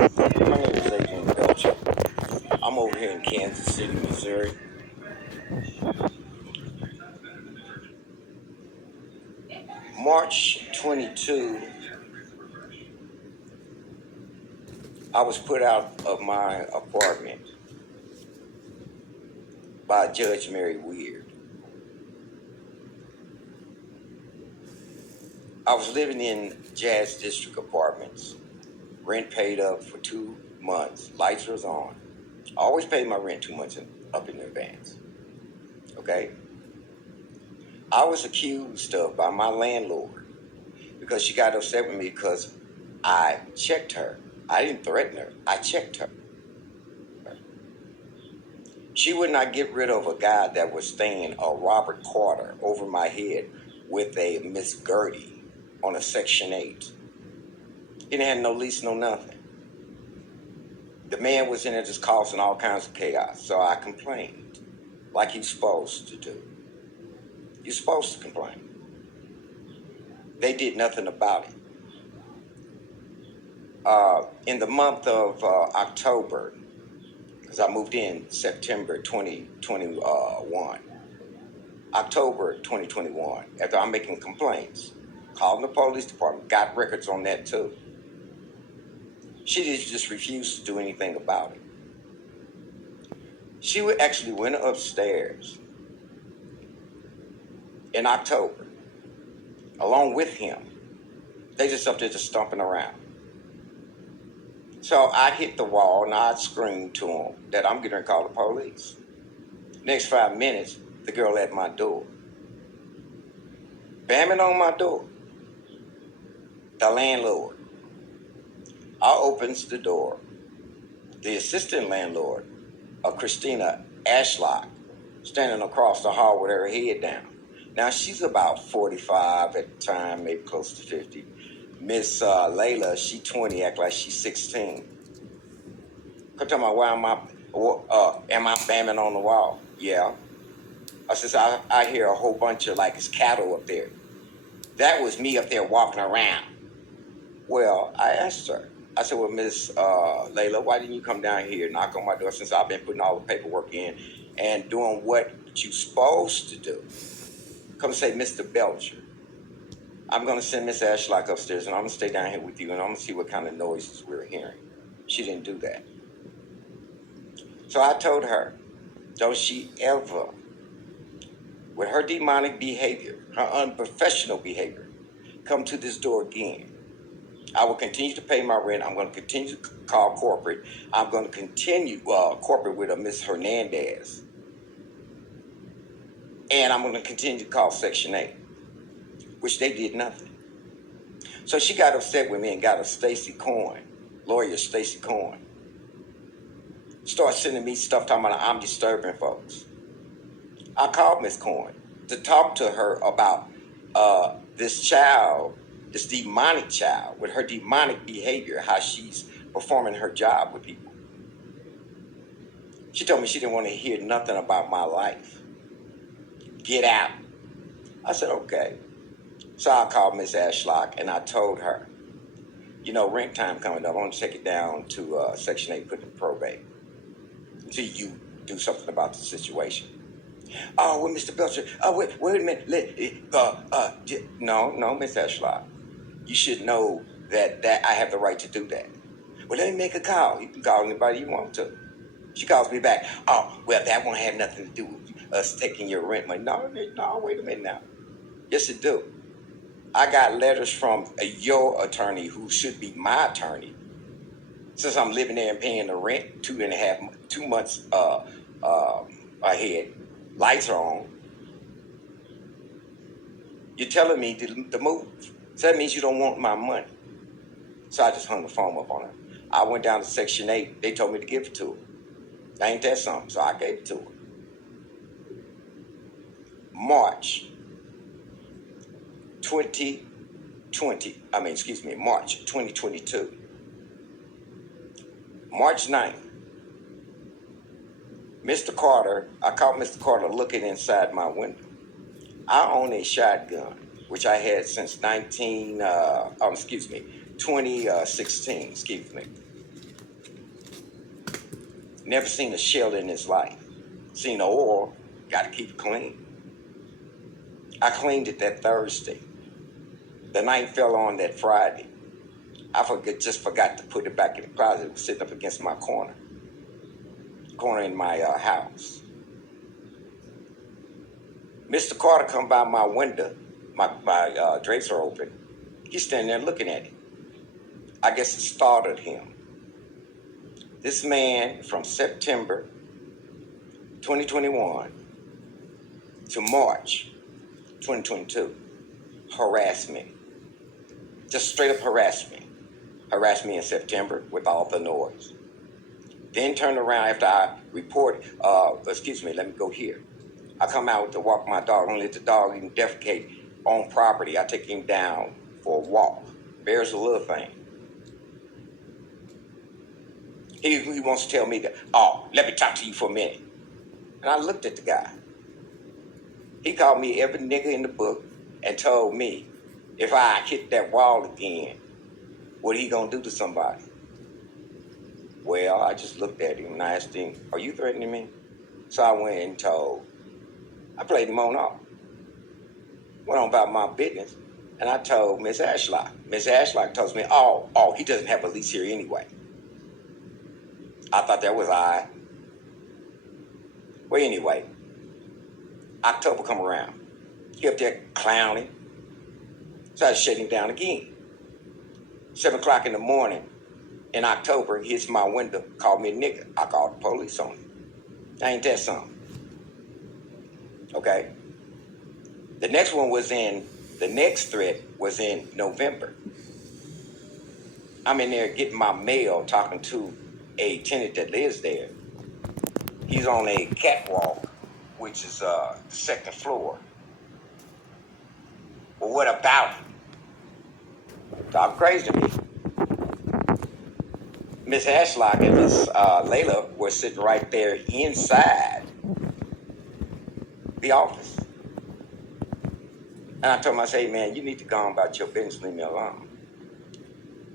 My name is Adrian Belcher. I'm over here in Kansas City, Missouri. March 22, I was put out of my apartment by Judge Mary Weird. I was living in Jazz District apartments, rent paid up for 2 months, lights was on. I always paid my rent 2 months up in advance. Okay? I was accused of by my landlord because she got upset with me because I checked her. I didn't threaten her. I checked her. She would not get rid of a guy that was staying a Robert Carter over my head with a Miss Gertie on a Section 8. He didn't have no lease, no nothing. The man was in there just causing all kinds of chaos. So I complained, like you're supposed to do. You're supposed to complain. They did nothing about it. In the month of October, because I moved in September 2021, October 2021, after I'm making complaints, called the police department, got records on that too. She just refused to do anything about it. She actually went upstairs in October, along with him. They just up there just stomping around. So I hit the wall and I screamed to him that I'm going to call the police. Next 5 minutes, the girl at my door, bamming on my door. The landlord. I opens the door. The assistant landlord, Christina Ashlock, standing across the hall with her head down. Now she's about 45 at the time, maybe close to 50. Miss Layla, she 20, act like she's 16. I'm talking about, why am I bamming on the wall? Yeah. I says, I hear a whole bunch of like it's cattle up there. That was me up there walking around. Well, I asked her. I said, well, Miss Layla, why didn't you come down here and knock on my door since I've been putting all the paperwork in and doing what you're supposed to do? Come say, Mr. Belcher, I'm going to send Miss Ashlock upstairs and I'm going to stay down here with you and I'm going to see what kind of noises we're hearing. She didn't do that. So I told her, don't she ever, with her demonic behavior, her unprofessional behavior, come to this door again. I will continue to pay my rent. I'm going to continue to call corporate. I'm going to continue corporate with a Miss Hernandez. And I'm going to continue to call Section 8, which they did nothing. So she got upset with me and got a Stacy Coyne, lawyer Stacy Coyne. Start sending me stuff talking about I'm disturbing folks. I called Miss Coyne to talk to her about this child, this demonic child, with her demonic behavior, how she's performing her job with people. She told me she didn't want to hear nothing about my life. Get out. I said, okay. So I called Miss Ashlock and I told her, you know, rent time coming up. I want to take it down to Section 8, put in probate, until you do something about the situation. Oh, well, Mr. Belcher, wait a minute. No, Miss Ashlock. You should know that I have the right to do that. Well, let me make a call. You can call anybody you want to. She calls me back. Oh, well, that won't have nothing to do with us taking your rent money. No, wait a minute now. Yes, it do. I got letters from your attorney, who should be my attorney, since I'm living there and paying the rent 2 months ahead. Lights are on. You're telling me to move. So that means you don't want my money. So I just hung the phone up on her. I went down to Section 8. They told me to give it to her. Ain't that something? So I gave it to her. March 2022. March 9th. Mr. Carter, I caught Mr. Carter looking inside my window. I own a shotgun, which I had since 2016, Never seen a shell in his life. Seen the oil, got to keep it clean. I cleaned it that Thursday. The night fell on that Friday. I just forgot to put it back in the closet. It was sitting up against my corner in my house. Mr. Carter come by my window. My drapes are open. He's standing there looking at it. I guess it startled him. This man from September 2021 to March 2022 harassed me. Just straight up harassed me. Harassed me in September with all the noise. Then turned around after I reported, let me go here. I come out to walk my dog. I don't let the dog even defecate on property. I take him down for a walk. Bear's a little thing. He wants to tell me that, let me talk to you for a minute. And I looked at the guy. He called me every nigga in the book and told me if I hit that wall again, what he gonna do to somebody? Well, I just looked at him and I asked him, are you threatening me? So I went and I played him on off. Went on about my business, and I told Miss Ashlock. Miss Ashlock tells me, he doesn't have a lease here anyway. I thought that was odd. Well, anyway, October come around. He up there clowning. So I shut him down again. 7 o'clock in the morning in October, he hits my window, called me a nigga. I called the police on him. Ain't that something? Okay. The next threat was in November. I'm in there getting my mail, talking to a tenant that lives there. He's on a catwalk, which is the second floor. Well, what about it? Talk crazy to me. Miss Ashlock and Miss Layla were sitting right there inside the office. And I told him, I say, man, you need to go on about your business, leave me alone.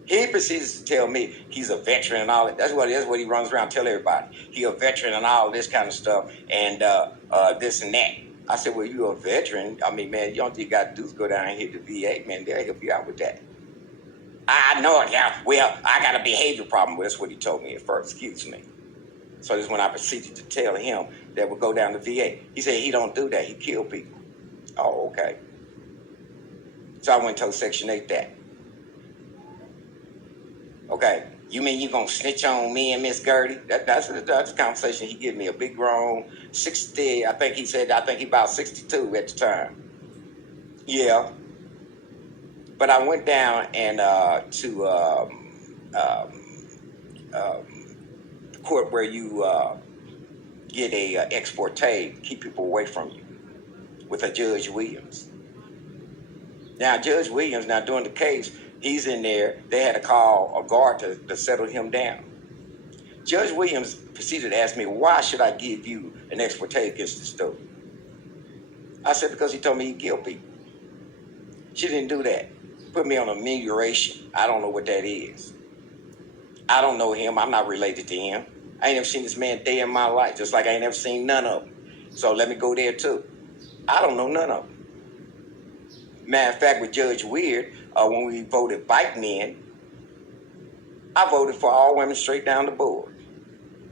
He proceeds to tell me he's a veteran and all that. That's what he runs around tell everybody. He a veteran and all this kind of stuff and this and that. I said, well, you a veteran. I mean, man, you don't think you got to do is go down and hit the VA, man. They'll help you out with that. I know it, yeah. Well, I got a behavior problem. Well, that's what he told me at first. Excuse me. So this is when I proceeded to tell him that we'll go down to VA. He said he don't do that. He kill people. Oh, okay. So I went and told Section 8 that. Okay, you mean you gonna snitch on me and Miss Gertie? That's the conversation he gave me. A big grown 60, I think he about 62 at the time. Yeah. But I went down and to the court where you get a exportate, keep people away from you, with a Judge Williams. Now, Judge Williams, during the case, he's in there. They had to call a guard to settle him down. Judge Williams proceeded to ask me, why should I give you an exportate against the store? I said, because he told me he'd kill people. She didn't do that. Put me on amelioration. I don't know what that is. I don't know him. I'm not related to him. I ain't never seen this man a day in my life, just like I ain't never seen none of them. So let me go there too. I don't know none of them. Matter of fact, with Judge Weird, when we voted Biden in, I voted for all women straight down the board.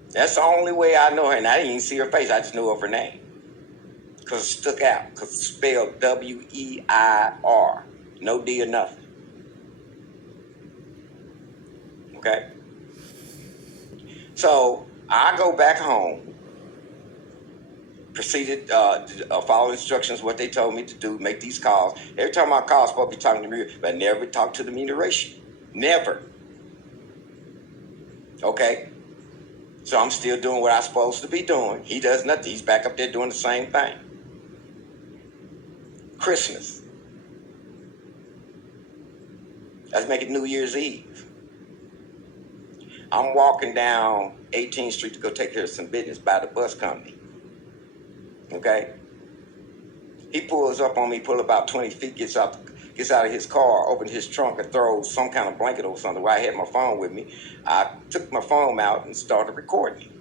That's the only way I know her, and I didn't even see her face. I just knew of her name. Because it stuck out, because it's spelled W-E-I-R. No D or nothing. Okay? So, I go back home, proceeded to follow instructions, what they told me to do, make these calls. Every time I call, I'm supposed to be talking to me, but I never talk to the remuneration. Never. Okay? So I'm still doing what I'm supposed to be doing. He does nothing. He's back up there doing the same thing. Christmas. Let's make it New Year's Eve. I'm walking down 18th Street to go take care of some business by the bus company. Okay? He pulls up on me, pull about 20 feet, gets out of his car, opens his trunk, and throws some kind of blanket or something where I had my phone with me. I took my phone out and started recording.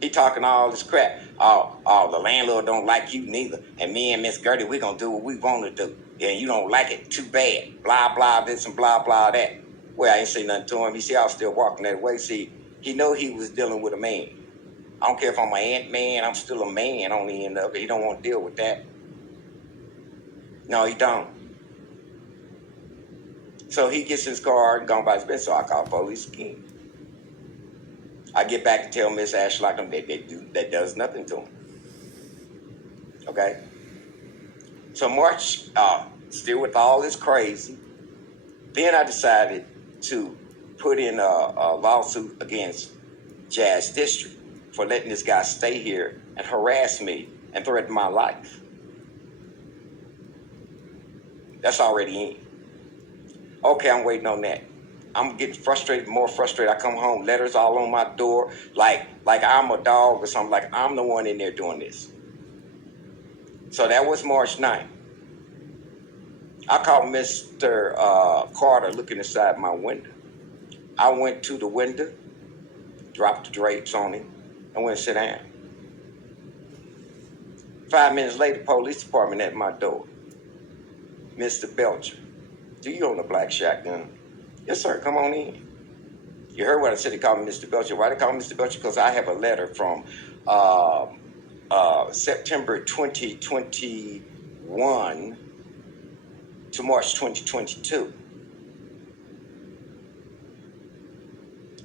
He talking all this crap. The landlord don't like you neither. And me and Miss Gertie, we gonna do what we want to do. And you don't like it, too bad. Blah, blah, this and blah, blah, that. Well, I ain't say nothing to him. He see I was still walking that way. See, he know he was dealing with a man. I don't care if I'm an ant-man, I'm still a man on the end of it. He don't want to deal with that. No, he don't. So he gets his car and gone by his bed, so I call police again. I get back and tell Miss Ashlock that does nothing to him. Okay? So March, still with all this crazy, then I decided to put in a lawsuit against Jazz District for letting this guy stay here and harass me and threaten my life. That's already in. Okay, I'm waiting on that. I'm getting frustrated, more frustrated. I come home, letters all on my door, like I'm a dog or something, like I'm the one in there doing this. So that was March 9th. I called Mr. Carter looking inside my window. I went to the window, dropped the drapes on him, and went to sit down. 5 minutes later, police department at my door. Mr. Belcher, do you own a black shotgun? Yes, sir, come on in. You heard what I said, they called me Mr. Belcher. Why they call me Mr. Belcher? Because I have a letter from September 2021 to March 2022,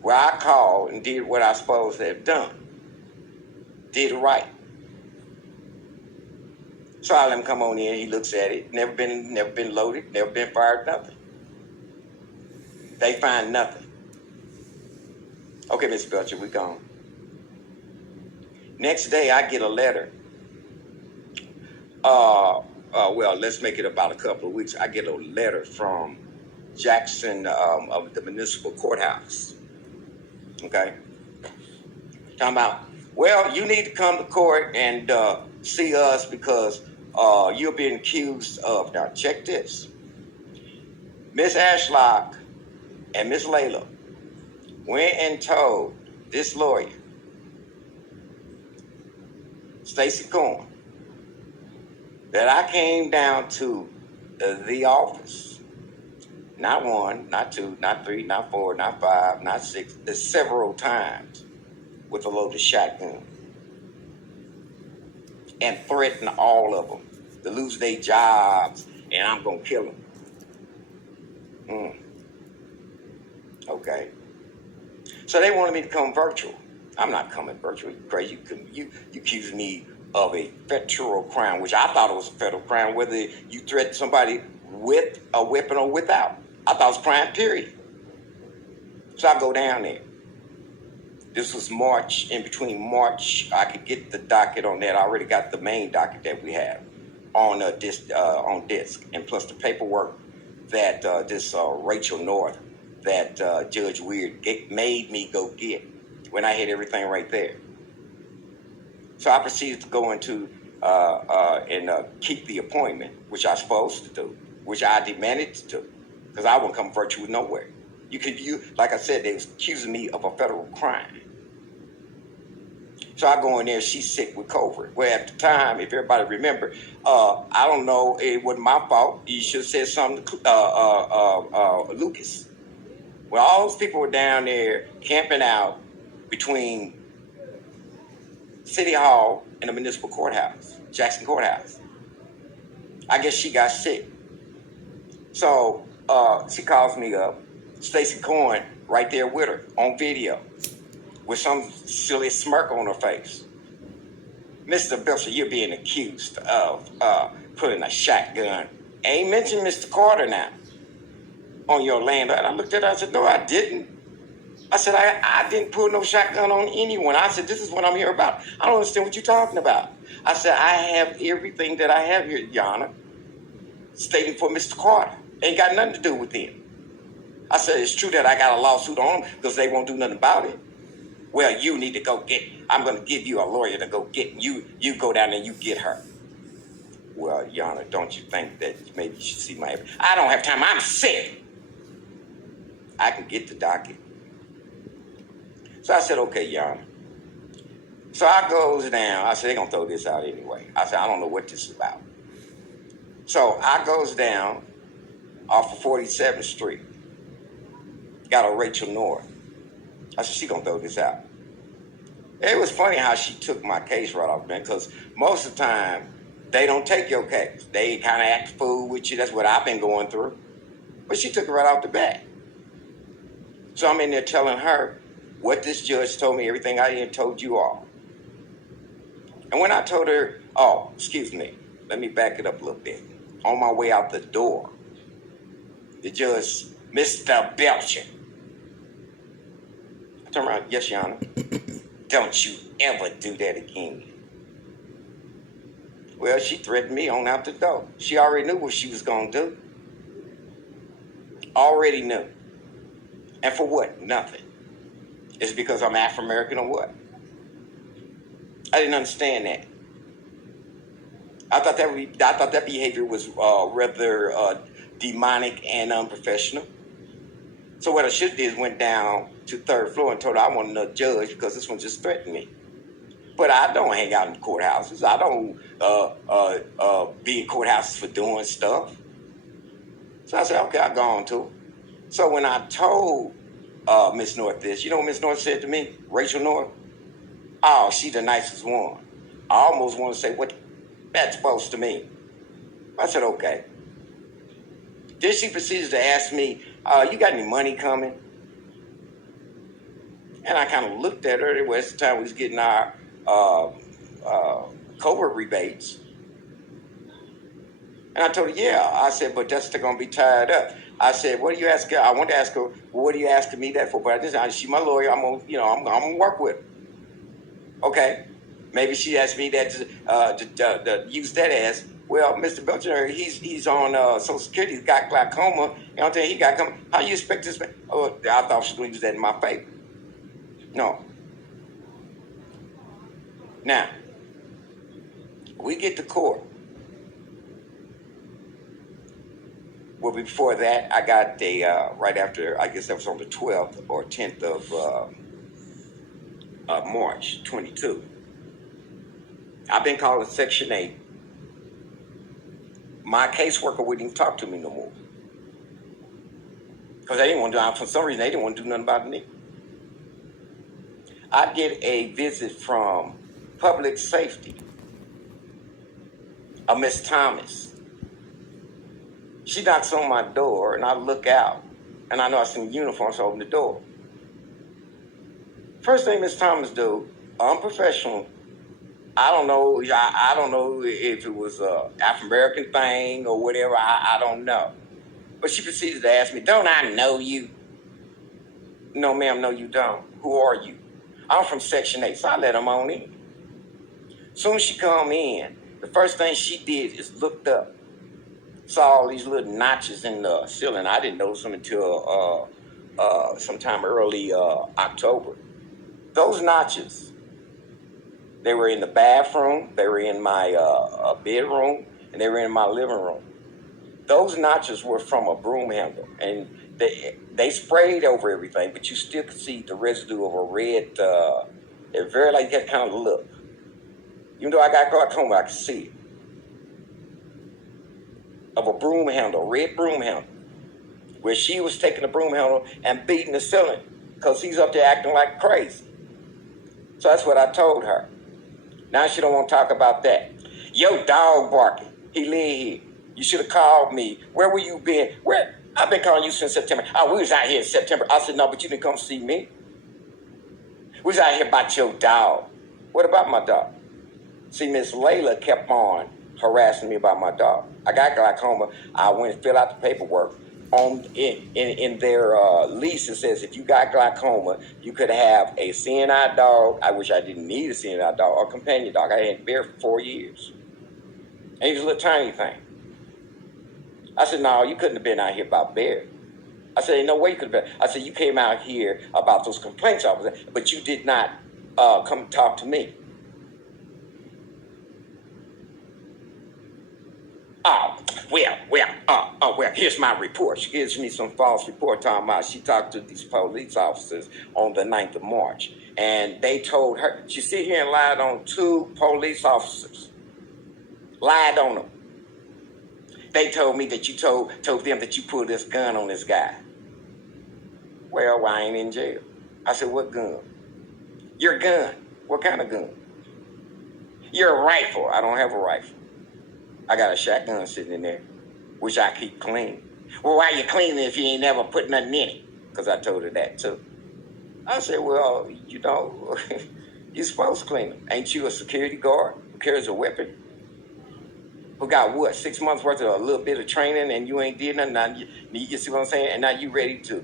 where I called and did what I supposed to have done. Did it right. So I let him come on in. He looks at it. Never been loaded. Never been fired. Nothing. They find nothing. Okay, Mr. Belcher, we gone. Next day, I get a letter. Well, let's make it about a couple of weeks. I get a letter from Jackson of the municipal courthouse. Okay? Talking about, well, you need to come to court and see us because you're being accused of, now check this. Miss Ashlock and Miss Layla went and told this lawyer, Stacey Cohen, that I came down to the office, not one, not two, not three, not four, not five, not six, several times with a loaded shotgun and threatened all of them to lose their jobs and I'm going to kill them. Okay. So they wanted me to come virtual. I'm not coming virtual. You crazy. You accuse me of a federal crime, which I thought it was a federal crime, whether you threaten somebody with a weapon or without. I thought it was a crime, period. So I go down there. This was March. In between March, I could get the docket on that. I already got the main docket that we have on disc, and plus the paperwork that this Rachel North, that Judge Weird made me go get when I had everything right there. So I proceeded to go into and keep the appointment, which I was supposed to do, which I demanded to do, because I wouldn't come virtual nowhere. Like I said, they was accusing me of a federal crime. So I go in there, she's sick with COVID. Well, at the time, if everybody remember, I don't know, it wasn't my fault. You should have said something to Lucas. Well, all those people were down there camping out between City Hall and the municipal courthouse, Jackson Courthouse. I guess she got sick. So she calls me up, Stacey Cohen right there with her on video with some silly smirk on her face. Mr. Belcher, you're being accused of putting a shotgun. Ain't mentioned Mr. Carter now on your land. And I looked at her, I said, no, I didn't. I said, I didn't put no shotgun on anyone. I said, this is what I'm here about. I don't understand what you're talking about. I said, I have everything that I have here, Your Honor, stating for Mr. Carter. Ain't got nothing to do with them. I said, it's true that I got a lawsuit on them because they won't do nothing about it. Well, you need to go I'm going to give you a lawyer to go get, you go down there and you get her. Well, Your Honor, don't you think that maybe you should see my evidence? I don't have time. I'm sick. I can get the docket. So I said, okay, Your Honor. So I goes down. I said, they're going to throw this out anyway. I said, I don't know what this is about. So I goes down off of 47th Street. Got a Rachel North. I said, she going to throw this out. It was funny how she took my case right off, man, because most of the time, they don't take your case. They kind of act fool with you. That's what I've been going through. But she took it right off the bat. So I'm in there telling her what this judge told me, everything I even told you all. And when I told her, oh, excuse me, let me back it up a little bit. On my way out the door, the judge, Mr. Belcher. I turned around, yes, Your Honor. Don't you ever do that again. Well, she threatened me on out the door. She already knew what she was going to do. Already knew. And for what? Nothing. Is it because I'm Afro-American or what? I didn't understand that. I thought that behavior was rather demonic and unprofessional. So what I should do is went down to third floor and told her I want another judge because this one just threatened me. But I don't hang out in courthouses. I don't be in courthouses for doing stuff. So I said, okay, I'll go on to it. So when I told Miss North this, you know what Miss North said to me? Rachel North? Oh, she's the nicest one. I almost want to say, what that's supposed to mean? I said, okay. Then she proceeds to ask me, you got any money coming? And I kind of looked at her. It was the time we was getting our COBRA rebates. And I told her, yeah. I said, but that's still going to be tied up. I said, what do you ask her? I want to ask her, well, what are you asking me that for? But I just, she's my lawyer. I'm gonna work with her. Okay. Maybe she asked me that to use that as, well, Mr. Belcher, he's on Social Security. He's got glaucoma. You know what I'm saying? He got glaucoma. How you expect this man? Oh, I thought she was going to use that in my favor. No. Now, we get to court. Well, before that, I got right after, I guess that was on the 12th or 10th of March, 22. I've been called a Section 8. My caseworker wouldn't even talk to me no more. Because they didn't want to do it. For some reason, they didn't want to do nothing about me. I get a visit from Public Safety, a Miss Thomas. She knocks on my door, and I look out, and I know I see uniforms, so I open the door. First thing Miss Thomas do, unprofessional. I don't know. I don't know if it was a Afro-American thing or whatever. I don't know. But she proceeded to ask me, don't I know you? No, ma'am, no, you don't. Who are you? I'm from Section 8, so I let them on in. Soon as she come in, the first thing she did is looked up. Saw all these little notches in the ceiling. I didn't notice them until sometime early October. Those notches, they were in the bathroom, they were in my bedroom, and they were in my living room. Those notches were from a broom handle, and they sprayed over everything, but you still could see the residue of a red, it very like that kind of look. Even though I got glaucoma, I could see it. Of a broom handle, red broom handle, where she was taking the broom handle and beating the ceiling because he's up there acting like crazy. So that's what I told her. Now she don't want to talk about that. Yo, dog barking. He live here. You should have called me. Where were you been? Where? I've been calling you since September. Oh, we was out here in September. I said, no, but you didn't come see me. We was out here about your dog. What about my dog? See, Miss Layla kept on harassing me about my dog. I got glaucoma. I went and filled out the paperwork. In their lease, it says if you got glaucoma, you could have a CNI dog. I wish I didn't need a CNI dog or companion dog. I had Bear for 4 years. And he was a little tiny thing. I said, no, you couldn't have been out here about Bear. I said, no way you could have been. I said, you came out here about those complaints officers, but you did not come talk to me. Oh, well, here's my report. She gives me some false report talking about she talked to these police officers on the 9th of March. And they told her, she sit here and lied on 2 police officers. Lied on them. They told me that you told them that you pulled this gun on this guy. Well, I ain't in jail. I said, what gun? Your gun. What kind of gun? Your rifle. I don't have a rifle. I got a shotgun sitting in there, which I keep clean. Well, why you cleaning if you ain't never put nothing in it? Because I told her that too. I said, well, you know, you're supposed to clean them. Ain't you a security guard who carries a weapon? Who got what, 6 months worth of a little bit of training and you ain't did nothing? Now you see what I'm saying? And now you ready to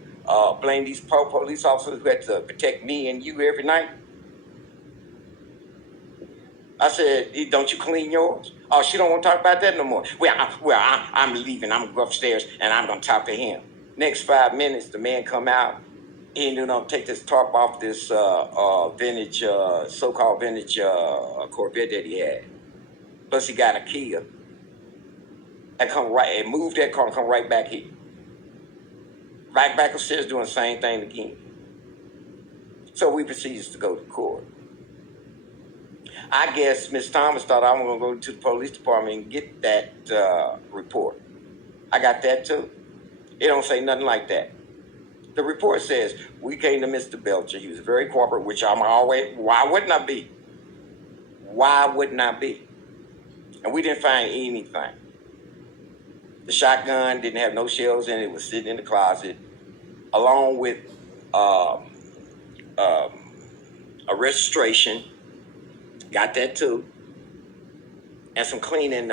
blame these police officers who had to protect me and you every night? I said, don't you clean yours? Oh, she don't want to talk about that no more. I'm leaving. I'm going to go upstairs and I'm going to talk to him. Next 5 minutes, the man come out. He ended up take this tarp off this vintage, so-called vintage Corvette that he had. Plus he got a Kia. And moved that car and come right back here. Right back upstairs doing the same thing again. So we proceeded to go to court. I guess Miss Thomas thought I was going to go to the police department and get that report. I got that too. It don't say nothing like that. The report says, we came to Mr. Belcher. He was very cooperative, which I'm always, why wouldn't I be? Why wouldn't I be? And we didn't find anything. The shotgun didn't have no shells in it. It was sitting in the closet, along with a registration. Got that too. And some cleaning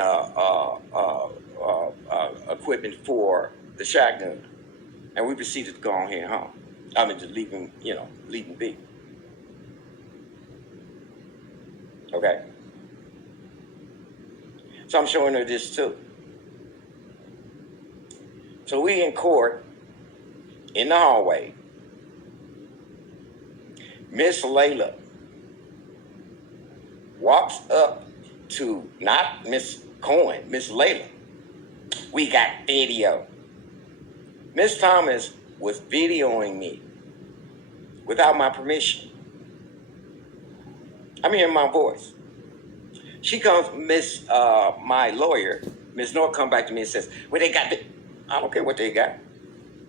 equipment for the shotgun. And we proceeded to go on here home. I mean, just leaving be. Okay? So I'm showing her this too. So we in court, in the hallway. Miss Layla walks up to, not Miss Cohen, Miss Layla. We got video. Miss Thomas was videoing me without my permission. I'm hearing my voice. She comes, my lawyer, Miss North, come back to me and says, well, they got I don't care what they got.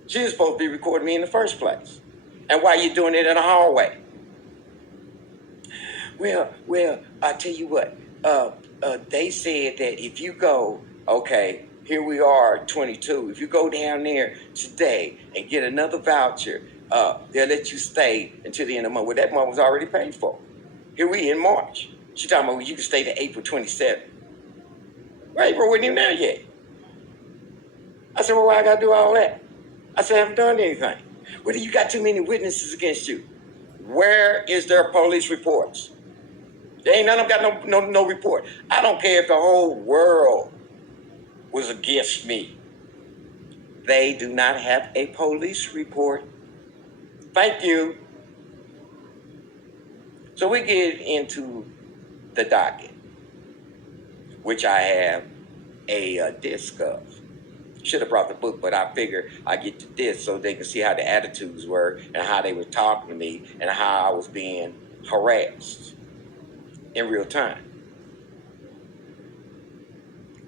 She was supposed to be recording me in the first place. And why are you doing it in the hallway? Well, I tell you what, they said that if you go, okay, here we are, 22. If you go down there today and get another voucher, they'll let you stay until the end of the month. Well, that month was already paid for. Here we in March. She talking about, well, you can stay to April 27th. Well, April wasn't even there yet. I said, well, why I got to do all that? I said, I haven't done anything. Well, you got too many witnesses against you. Where is their police reports? There ain't none of them got no report. I don't care if the whole world was against me. They do not have a police report. Thank you. So we get into the docket, which I have a disc of. Should have brought the book, but I figured I get the disc so they can see how the attitudes were and how they were talking to me and how I was being harassed in real time.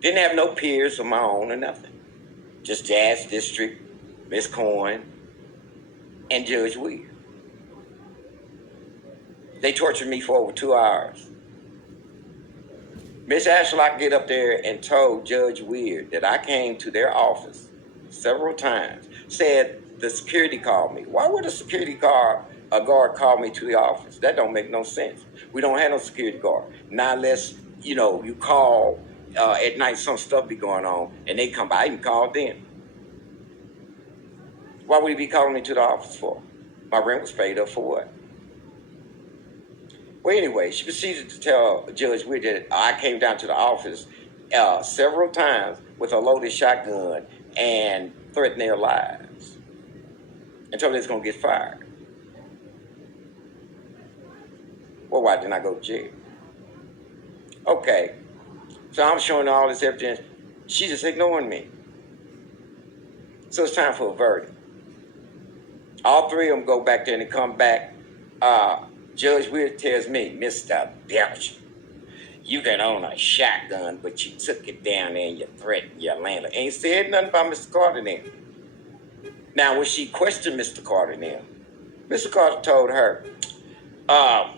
Didn't have no peers of my own or nothing. Just Jazz District, Miss Cohen, and Judge Weir. They tortured me for over 2 hours. Miss Ashlock get up there and told Judge Weir that I came to their office several times, said the security called me. Why would a guard call me to the office? That don't make no sense. We don't have no security guard. Not unless, you call at night, some stuff be going on, and they come by. I even called them. Why would he be calling me to the office for? My rent was paid up for what? Well, anyway, she proceeded to tell Judge Weir that I came down to the office several times with a loaded shotgun and threatened their lives and told me they was going to get fired. Well, why didn't I go to jail? Okay, so I'm showing all this evidence. She just ignoring me. So it's time for a verdict. All three of them go back there and they come back. Judge Weir tells me, Mr. Belcher, you can own a shotgun, but you took it down there and you threatened your landlord. Ain't said nothing about Mr. Carter then. Now, when she questioned Mr. Carter then, Mr. Carter told her, I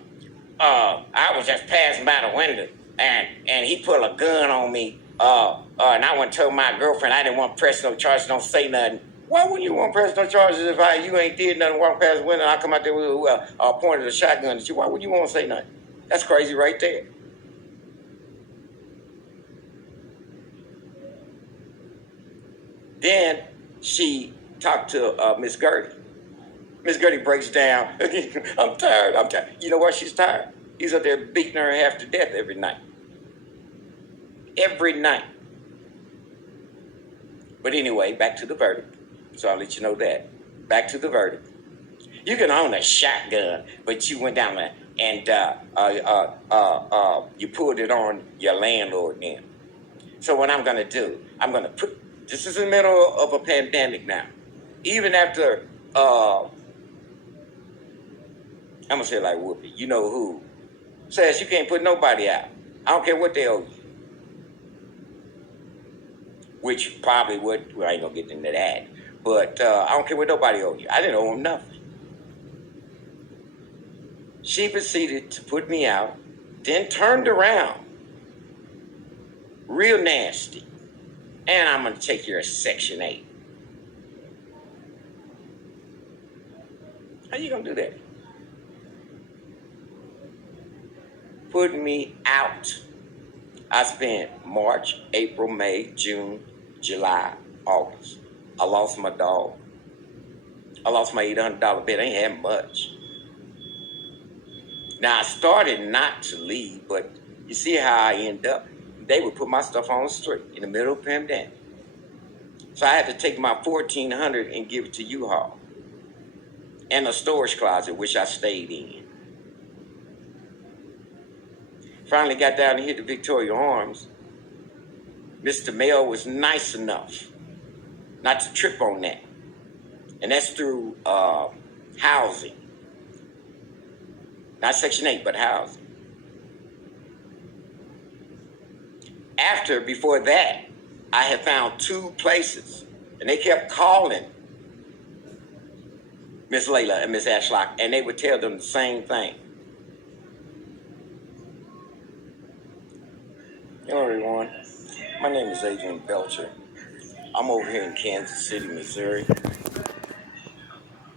was just passing by the window and he pulled a gun on me. And I went and told my girlfriend I didn't want to press no charges, don't say nothing. Why wouldn't you want to press no charges if you ain't did nothing, walk past the window and I come out there with pointed a shotgun at you? Why would you want to say nothing? That's crazy right there. Then she talked to Miss Gertie. Miss Gertie breaks down. I'm tired. You know why she's tired? He's up there beating her half to death every night. Every night. But anyway, back to the verdict. So I'll let you know that. Back to the verdict. You can own a shotgun, but you went down there and you pulled it on your landlord then. So what I'm going to do, I'm going to put, this is in the middle of a pandemic now. Even after, I'm going to say it like Whoopi, you know who, says you can't put nobody out. I don't care what they owe you. Which probably would, well, I ain't going to get into that. But I don't care what nobody owe you. I didn't owe him nothing. She proceeded to put me out, then turned around, real nasty, and I'm going to take you to Section 8. How you going to do that? Putting me out. I spent March, April, May, June, July, August. I lost my dog. I lost my $800 bed. I ain't had much. Now, I started not to leave, but you see how I end up. They would put my stuff on the street in the middle of the pandemic. So I had to take my $1,400 and give it to U-Haul and a storage closet, which I stayed in. Finally got down and hit the Victoria Arms. Mr. Mail was nice enough not to trip on that. And that's through housing. Not Section 8, but housing. Before that, I had found 2 places, and they kept calling Miss Layla and Miss Ashlock, and they would tell them the same thing. Hello, everyone. My name is Adrian Belcher. I'm over here in Kansas City, Missouri.